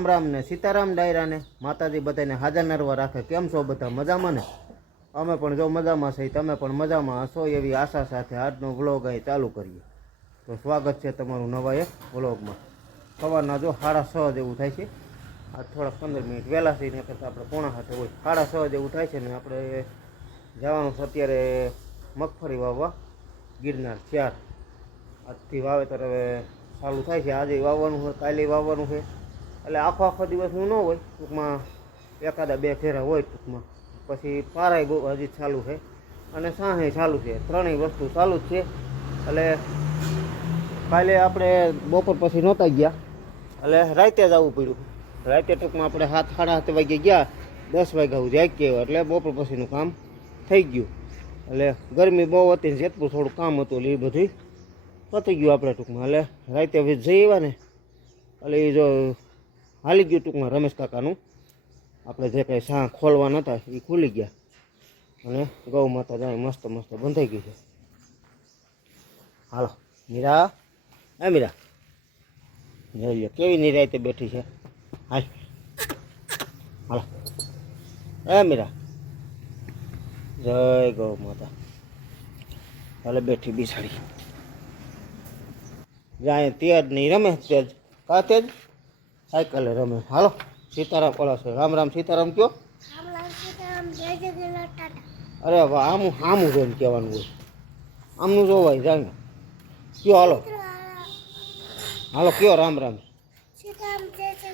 રામ રામ ને સીતારામ ડાયરાને માતાજી બધાને હાજર નરવા રાખે. કેમ છો બધા? મજામાં ને? અમે પણ જો મજામાં છે, તમે પણ મજામાં હશો એવી આશા સાથે આજનો વ્લોગ અહીં ચાલુ કરીએ. તો સ્વાગત છે તમારું નવા એક વ્લોગમાં. સવારના જો 6:30 જેવું થાય છે. આજ થોડાક 15 મિનિટ વહેલા છે ને કરતાં આપણે પોણા 7 હોય 6:30 જેવું થાય છે ને આપણે જવાનું છે અત્યારે મગફળી વાવવા ગિરનાર 4. આજથી વાવેતર હવે ચાલુ થાય છે. આજે વાવવાનું છે, કાલે વાવવાનું છે, એટલે આખો દિવસનું ન હોય. ટૂંકમાં એકાદા 2 ફેરા હોય ટૂંકમાં. પછી પારાય હજી ચાલુ છે અને સાહે ચાલુ છે, ત્રણેય વસ્તુ ચાલુ જ છે. એટલે કાલે આપણે બપોર પછી નહોતા ગયા, એટલે રાતે જ આવવું પડ્યું. રાતે ટૂંકમાં આપણે 7-7:30 વાગે ગયા, 10 વાગ્યા સુધી જાગ્યા, એટલે બપોર પછીનું કામ થઈ ગયું. એટલે ગરમી બહુ હતી ને જેટલું થોડું કામ હતું એટલે એ બધું પતી ગયું આપણે ટૂંકમાં. એટલે રાતે જઈ આવ્યા ને એટલે એ જો હાલી ગયું ટૂંકમાં રમેશ કાકાનું. આપણે જે કંઈ સાં ખોલવાના હતા એ ખુલી ગયા અને ગૌ માતા જાય મસ્ત મસ્ત બંધાઈ ગઈ છે. હાલો મીરા, એ મીરા જોઈ લો કેવી નિરાયતે બેઠી છે. હાલ હાલો એ મીરા, જય ગૌ માતા. હાલે બેઠી બિસાડી જાય તેજ નહીં રમે, તેજ કા તેજ સાયકલે રમે. હાલો સીતારામ ઓલા છે, રામ રામ સીતારામ કયો. અરે વાહ, આમું જોઈને કહેવાનું હોય, આમનું જોવાય જાય કયો. હાલો હાલો કયો રામ રામ.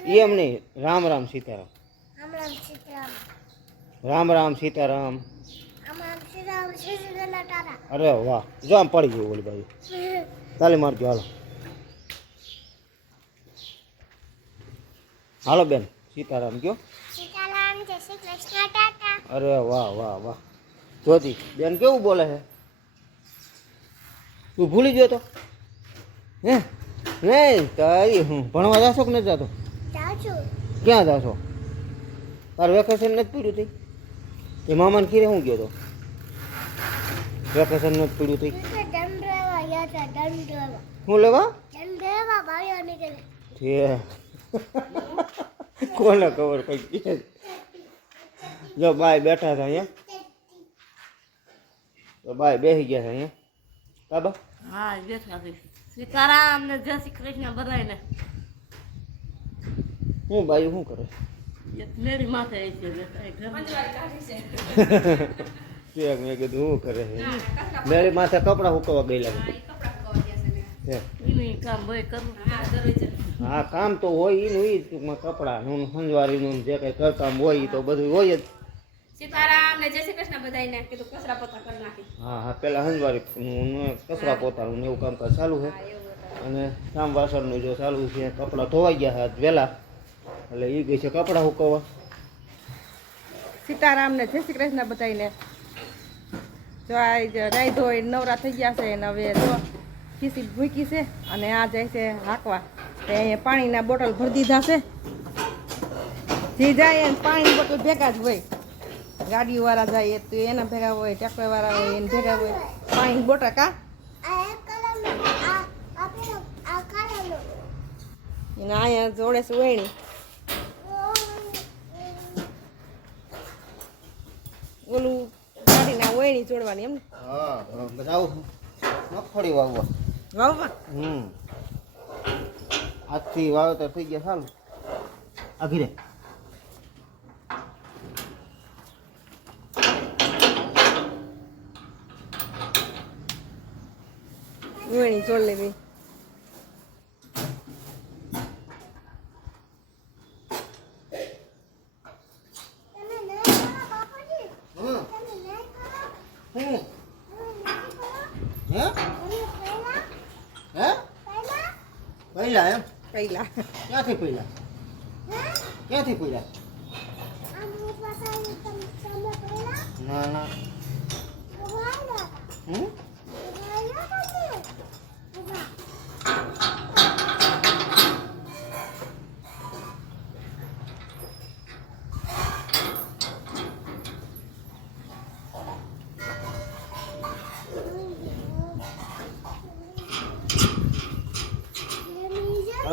એમ નહીં, રામ રામ સીતારામ. રામ રામ સીતારામ. અરે વાહ, જો આમ પડી ગયું ઓલી બાજુ. તાલી મારજો. હાલો હાલો બેન સીતારામ કયો. અરે વાહ વાહ વાહ. જોતી બેન કેવું બોલે છે. તું ભૂલી ગયો તો હે? નહીં તારી હું ભણવા જાશો કે નથી જાતો? ક્યાં જાશો? તાર વેકેશન નથી પીડ્યું થઈ? એ મામાને ખીરે શું ગયો તો? વેકેશન નથી પીડ્યું થઈ? શું લેવા? કોને ખબર કઈ. જો બાય બેઠા હતા અહીંયા, તો બાય બેસી ગયા છે અહીંયા. કાબા હા બેઠા છે. સીતારામ ને જય શ્રી કૃષ્ણ બધાને. હું બાયું શું કરે? મેરી માથે આવી છે. મેં કીધું શું કરે છે? મેરી માથે કપડાં સુકવવા ગયેલા છે. કામ ભાઈ કરવું. હા કામ તો હોય એનું એ ટૂંકમાં કપડાં સંજવારીનું જે કંઈ ઘરકામ હોય એ તો બધું હોય જ. સીતારામ ને જય શ્રી કૃષ્ણ બધાને. કીધું કચરા પોતા કરી નાખી. હા હા, પેલા સંજવારી કચરા પોતાનું ને એવું કામકાજ ચાલુ છે. અને કામ વાસણનું જો ચાલુ છે. કપડાં ધોવાઈ ગયા છે વહેલા, એટલે એ ગઈ છે કપડાં સુકવવા. સીતારામ ને જય શ્રી કૃષ્ણ બધાને. જો આ રાઈ ધોઈ નવરા થઈ ગયા છે ને હવે જો ખીસી મૂકી છે અને આ જાય છે હાંકવા. અહીંયા પાણીના બોટલ ભરી દીધા છે. જે જાય એને પાણીની બોટલ ભેગા જ હોય. ગાડીવાળા જાય તો એના ભેગા હોય, ટ્રેક્ટરવાળા હોય એને ભેગા હોય પાણીની બોટલ. કા એને અહીંયા જોડે છે વેણી. ઓલું ગાડીના વેણી જોડવાની એમ ને. હા જાઉં મગફળી વાવવા. વાવવા આજથી વાવેતર થઈ ગયા. સારું આઘી રે. વેણી જોડ લેવી. પહેલા એમ પહેલા ક્યાંથી પહેલા? ક્યાંથી પહેલા? ના ના.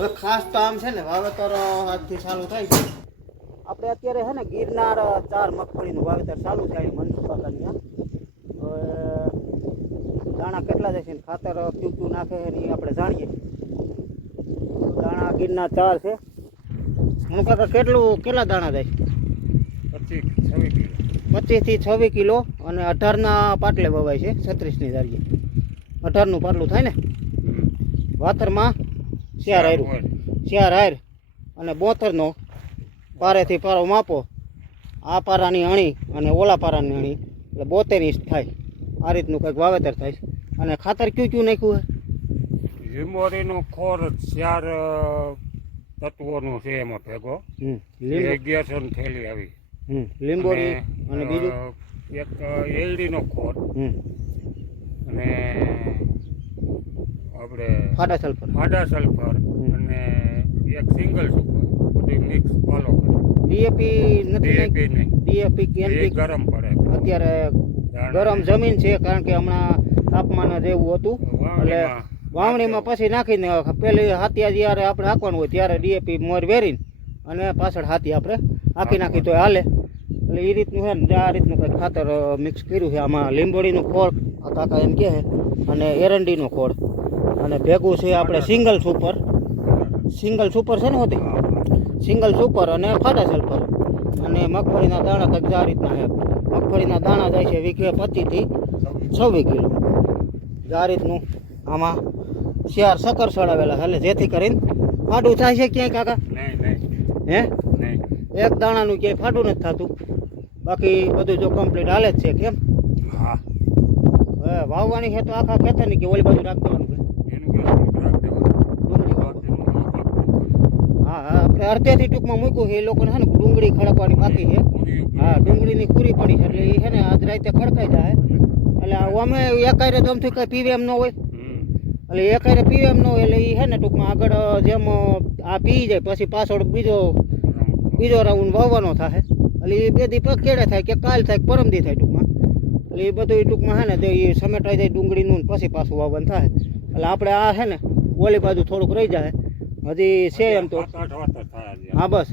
હવે ખાસ તો આમ છે ને વાવેતર આજથી ચાલુ થાય છે. આપણે અત્યારે છે ને ગિરનાર 4 મગફળીનું વાવેતર ચાલુ થાય મનસુખ કાકાની આ. હવે દાણા કેટલા જશે ને ખાતર ક્યુ નાખે છે એ આપણે જાણીએ. દાણા ગિરનાર 4 છે. મનસુખ કાકા કેટલા દાણા જાય? 25 થી 26 કિલો અને 18ના પાટલે વવાય છે. 36ની ધારીએ 18નું પાટલું થાય ને. વાતરમાં શિયાર હાર અને 72નો પારેથી પારો માપો. આ પારાની અણી અને ઓલા પારાની અણી એટલે 72 ઇંચ થાય. આ રીતનું કંઈક વાવેતર થાય છે. અને ખાતર ક્યુ નાખ્યું છે? લીંબોળીનો ખોર 4 તત્વોનું છે એમાં ભેગો. એગ્યાસન થેલી આવી. લીંબોળી અને બીજું એક એલડીનો ખોર અને આપણે ફાડા સલ્ફર અને એક સિંગલ સુપર બધું મિક્સ ફોલો કરે. ડીએપી નથી ડીએપી નહીં, ડીએપી એ એનપી ગરમ પડે. અત્યારે ગરમ જમીન છે કારણ કે હમણાં તાપમાન જેવું હતું એટલે વાવણીમાં પછી નાખીને પેલી હાથિયા જ્યારે આપણે હાંકવાનું હોય ત્યારે ડીએપી મોર વેરીને અને પાછળ હાથી આપણે હાંકી નાખી તો હાલે. એટલે એ રીતનું છે ને આ રીતનું કંઈક ખાતર મિક્સ કર્યું છે. આમાં લીંબોળીનું ખોળ કાકા એમ કહે છે અને એરંડીનો ખોળ અને ભેગું છે આપણે સિંગલ સુપર છે ને હોતી સિંગલ સુપર અને ફાટા સલ્ફર અને મગફળીના દાણા કંઈક આ રીતના છે. મગફળીના દાણા જાય છે વીઘે 25 થી 26 કિલો. આ રીતનું આમાં શિયાર સકર ચડાવેલા એટલે જેથી કરીને ફાડું થાય છે ક્યાંય કાકા? હે એક દાણાનું ક્યાંય ફાડું નથી થતું. બાકી બધું જો કમ્પ્લીટ હાલે જ છે. કેમ હવે વાવવાની છે તો આખા ખેતરની કે ઓલી બાજુ રાખ દેવાનું છે? હા આપણે અડધેથી ટૂંકમાં મૂક્યું છે. એ લોકોને છે ને ડુંગળી ખડકવાની બાકી છે. હા ડુંગળીની પૂરી પડી છે એટલે એ છે ને આજ રાતે ખડકાઈ જાય. એટલે અમે એકાયરે તો આમથી કંઈ પીવે એમ ન હોય એટલે એકાયરે પીવે એમ ન હોય એટલે એ છે ને ટૂંકમાં આગળ જેમ આ પી જાય પછી પાછળ બીજો રાઉન્ડ વાવવાનો થાય. એટલે એ 2 દી પગ કેળે થાય કે કાલ થાય પરમદી થાય ટૂંકમાં. એટલે એ બધું ટૂંકમાં છે ને તો એ સમેટાઈ જાય ડુંગળીનું પછી પાછું વાવવાનું થાય. એટલે આપણે આ છે ને ઓલી બાજુ થોડુંક રહી જાય હજી છે એમ તો. હા બસ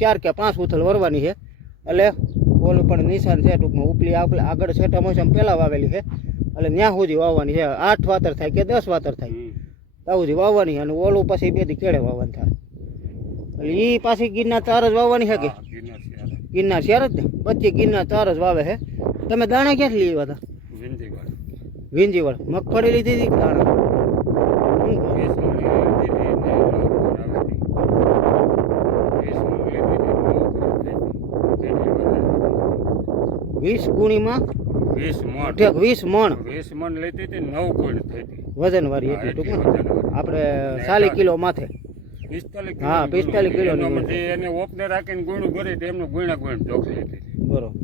4 કે 5 ઉથલ વરવાની છે. એટલે ઓલું પણ નિશાન છે ટૂંકમાં ઉપલી આપણે આગળ છેટા મોસમ પહેલાં વાવેલી છે એટલે ત્યાં સુધી વાવવાની છે. 8 વાતર થાય કે 10 વાતર થાય ત્યાં સુધી વાવવાની અને ઓલું પછી 2 દી કેળે વાવવાનું થાય. એટલે એ પાછી ગિરનાર 4 જ વાવવાની છે કે ગિરનાર 4 જ ને? પછી ગિરનાર 4 જ વાવે છે. તમે દાણા ક્યાંથી લેવા હતા? વિંજીવાડ. મગફળી લીધી હતી કે દાણા? 20 ગુણીમાં 20 મણ લેતી હતી. 9 ગુણ થઈ હતી વજન વાળી. એટલે ટૂંકમાં આપણે 40 કિલો માથે 45 હા 45 કિલો એને ઓપને રાખીને ગુણ ભરી તો એમનું ગુણા ગુણ ચોકલી હતી. બરોબર.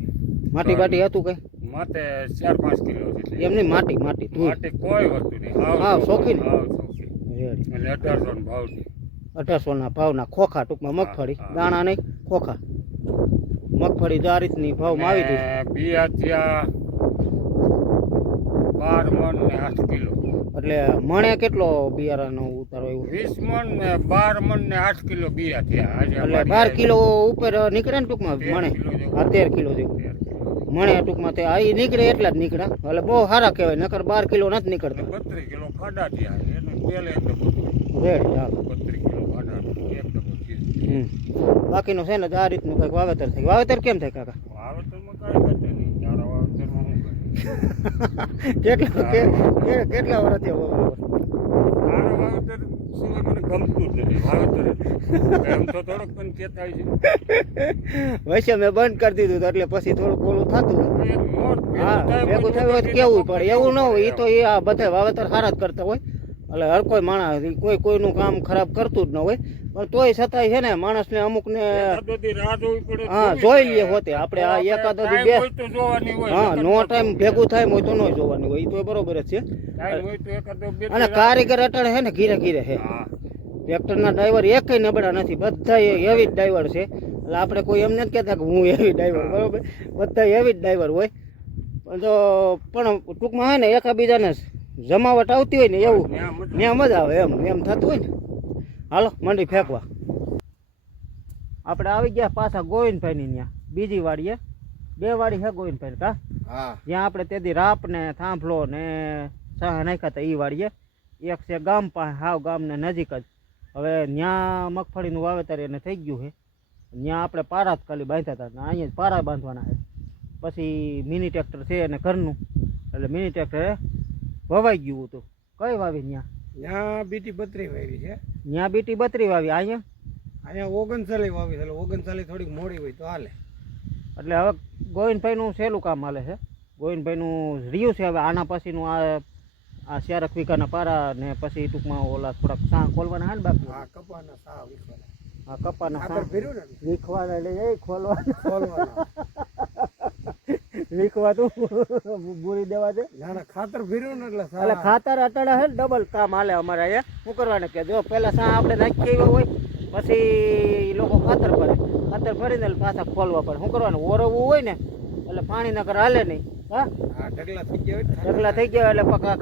માટી બાટી હતું કઈ માથે 4-5 કિલો હતી. એમની માટી કોઈ વસ્તુ નહીં. હા શોખીન. અને 1800 નો ભાવ છે. 1800ના ભાવના ખોખા ટૂંકમાં મગફળી દાણા નહીં ખોખા મગફળી આ રીતની ભાવમાં આવી હતી. બિયા થયા 12 મણ ને 8 કિલો. એટલે મણે કેટલો બિયારાનો ઉતારો આવ્યો? 20 મણ ને 12 મણ ને 8 કિલો બિયા થયા. એટલે 12 કિલો ઉપર નીકળે ને ટૂંકમાં મણે. 13 કિલો જેવું મણે ટૂંકમાં તે આ નીકળે એટલા જ નીકળ્યા. એટલે બહુ સારા કહેવાય. નકર 12 કિલો નથી નીકળતા. 32 કિલો ખાડા થયા. એનું પેલે એક ડબ્બો રેડ ચાલો 32 કિલો ખાડા એક ડબ્બો. બાકીનું છે ને આ રીતનું કંઈક વાવેતર થાય. વાવેતર કેમ થાય કાકા? વાવેતરમાં કાંઈ કરતે નહીં. ચારા વાવેતરમાં શું કરે? કેટલા વર્ષથી ચારા વાવેતર સિવાય મને ગમતું જ નથી. વાવેતર એમ તો થોડોક પણ કહેતા હોય છે. વૈસે મેં બંધ કરી દીધું એટલે પછી થોડુંક ઓલું થતું. હા ભેગું થયું હોય તો કેવું પડે. એવું ન હોય. એ તો એ આ બધા વાવેતર સારા જ કરતા હોય. એટલે હર કોઈ માણસ કોઈનું કામ ખરાબ કરતું જ ન હોય. પણ તોય છતાંય છે ને માણસને અમુકને હા જોઈ લઈએ હોતે. આપણે આ એકાદ બે હા નો ટાઈમ ભેગું થાય હોય તો ન જોવાની હોય. એ તો બરોબર જ છે. અને કારીગર અટાણે છે ને ઘીરે ઘીરે છે. ટ્રેક્ટરના ડ્રાઈવર એકય નબળા નથી. બધા એવી જ ડ્રાઈવર છે. એટલે આપણે કોઈ એમ નથી કહેતા કે હું એવી ડ્રાઈવર બરોબર. બધા એવી જ ડ્રાઈવર હોય. પણ ટૂંકમાં હે ને એકાબીજાને જમાવટ આવતી હોય ને એવું ત્યાં મજા આવે એમ થતું હોય ને. હાલો મંડી ફેંકવા. આપણે આવી ગયા પાછા ગોવિંદભાઈની ત્યાં બીજી વાડીએ. 2 વાડી છે ગોવિંદભાઈ કા? હા જ્યાં આપણે તેથી રાપ ને થાંભલો ને સાહ નાખ્યા હતા એ વાડીએ. એક છે ગામ પાસે, હાવ ગામને નજીક જ. હવે ત્યાં મગફળીનું વાવેતર એને થઈ ગયું છે. ત્યાં આપણે પારા જ ખાલી બાંધ્યા હતા, અહીંયા જ પારા બાંધવાના છે. પછી મિની ટ્રેક્ટર છે અને ઘરનું, એટલે મિની ટ્રેક્ટરે વવાઈ ગયું હતું. કઈ વાવી ત્યાં? ત્યાં બીટી 32 વાવી છે. ત્યાં બીટી 32 વાવી. અહીંયા અહીંયા 39 વાવી છે. 39 થોડીક મોડી હોય તો હાલે. એટલે હવે ગોવિંદભાઈનું સહેલું કામ હાલે છે. ગોવિંદભાઈનું રહ્યું છે હવે આના પછીનું આ 4 વીઘાના પારા ને પછી ટૂંકમાં ઓલા થોડાક સાહ ખોલવાના છે ને બાકી. હા કપાના સાવ વિખવાના. હા કપાના ખાતર સાહ ભર્યું ને વીખવાના એટલે એ ખોલવાના. ખોલવાના. વીખવા તું બુરી દેવા દે. ના ના ખાતર ભર્યું ને એટલે એટલે ખાતર અટાડા છે ને ડબલ કામ હાલે અમારે અહીંયા. શું કરવાનું કે જો પહેલાં સાહ આપણે નાખી આવ્યા હોય પછી ઈ લોકો ખાતર ભરે. ખાતર ભરીને એટલે પાછા ખોલવા પડે. શું કરવાનું? ઓરવવું હોય ને એટલે પાણી નકર હાલે નહીં. હા હા ઢગલા થઈ ગયા હોય ને. ઢગલા થઈ ગયા એટલે પકા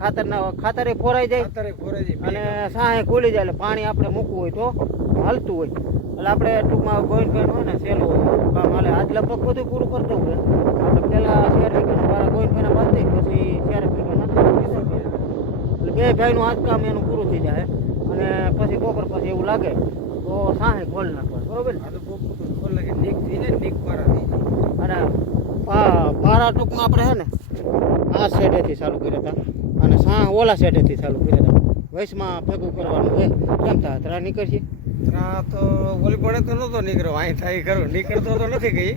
ખાતરે ફોરાઈ જાય ખાતરે ફોરાઈ જાય. અને સાહે ખુલી જાય એટલે પાણી આપણે મૂકવું હોય તો હાલતું હોય. એટલે આપણે ટૂંકમાં ગોવિંદભાઈ હોય ને સહેલું કામ હાલે. આજ લગભગ બધું પૂરું કરતું હોય. આપણે પહેલાં 4 વીઘાના વાળા ગોવિંદભાઈના બાંધી પછી 4 વીઘાના એટલે 2 ભાઈનું આજ કામ એનું પૂરું થઈ જાય. અને પછી બપોર પછી એવું લાગે તો સાહે ખોલ નાખવા. બરોબર ને? આ તો બહુ ખોલે કે નીક થઈ જાય, નીક પારા થઈ જાય. અને પારા ટૂંકમાં આપણે છે ને આ સેટેથી ચાલુ કર્યા હતા અને સાહ ઓલા સેટેથી ચાલુ કર્યા હતા. વયસમાં ભેગું કરવાનું છે. કેમ થાય તરા નીકળશે? ત્રા તો ઓલી પડે તો નતો નીકળ્યો. અહીં થાય ખરું, નીકળતો તો નથી ગઈ.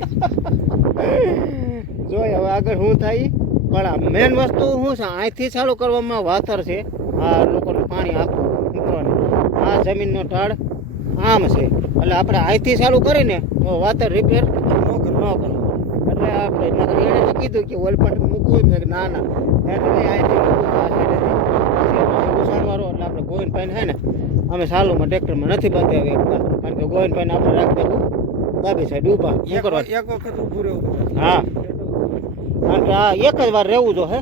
જોઈ હવે આગળ શું થાય. પણ આ મેન વસ્તુ શું છે, અહીંથી ચાલુ કરવામાં વાતર છે. આ લોકોને પાણી આપવું મૂકવાનું. આ જમીનનો ઢાળ આમ છે એટલે આપણે અહીંથી ચાલુ કરીને તો વાતર રિપેર ન કરવું. એટલે આપણે એણે તો કીધું કે ઓલપટ મૂકવું ને ના ના એટલે અહીંથી મૂકવું આ સાઈડેથી ઉસાણવાળો. એટલે આપણે ગોવિંદભાઈને છે ને અમે સાલુમાં ટ્રેક્ટરમાં નથી બતાવી એકવાર, કારણ કે ગોવિંદભાઈને આપણે રાખી દેવું ડાબી સાઈડ ઊભા. શું કરવા? એક વખત ઊભું રહેવું. હા કારણ કે આ એક જ વાર રહેવું જો હે.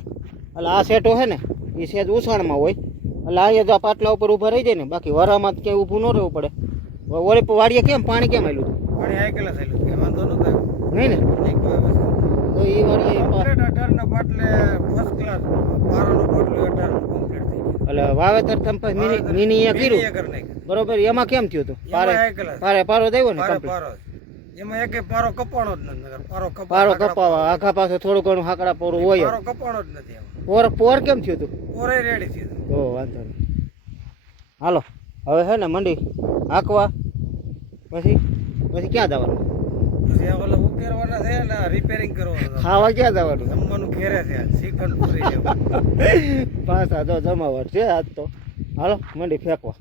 એટલે આ સેટો છે ને એ સેજ ઉસાણમાં હોય એટલે અહીંયા જો આ પાટલા ઉપર ઊભા રહી જાય ને, બાકી વરામાં ક્યાંય ઊભું ન રહેવું પડે. ઓલી વાડીએ કેમ પાણી કેમ આવેલું પાણી આકેલા થયેલું કે વાંધો ન થાય. નહીં ને? એક વ્યવસ્થા તો એ વાડીએ 18 બાટલે ફર્સ્ટ ક્લાસ પારાનો બાટલો 18 કમ્પ્લીટ થઈ ગયો. એટલે વાવેતર તમે પછી મિની અહીંયા કર્યું એ કરી નાખ્યું. બરોબર. એમાં કેમ થયું હતું? એમાં આકેલા છે. પારો દેવો ને પારો complete? પારો એમાં એકે પારો કપાણો જ નથી. નકર પારો પારો કપાવા આખા પાસે થોડું ઘણું હાકડા પોરું હોય પારો કપાણો જ નથી. એમાં પોર કેમ થયું હતું? પોરે રેડી થયું. તો વાંધો નહીં. હાલો હવે છે ને મંડી હાંકવા. પછી ક્યાં જવાનું? પછી ઓલા ઉકેરવાના છે ને રિપેરિંગ કરવાનું. ખાવા ક્યાં જવાનું? જમવાનું ઘેરે છે. ચિકન પૂરી જેવું. પાછા તો જમાવટ છે આજ તો. હાલો મંડી ફેંકવા.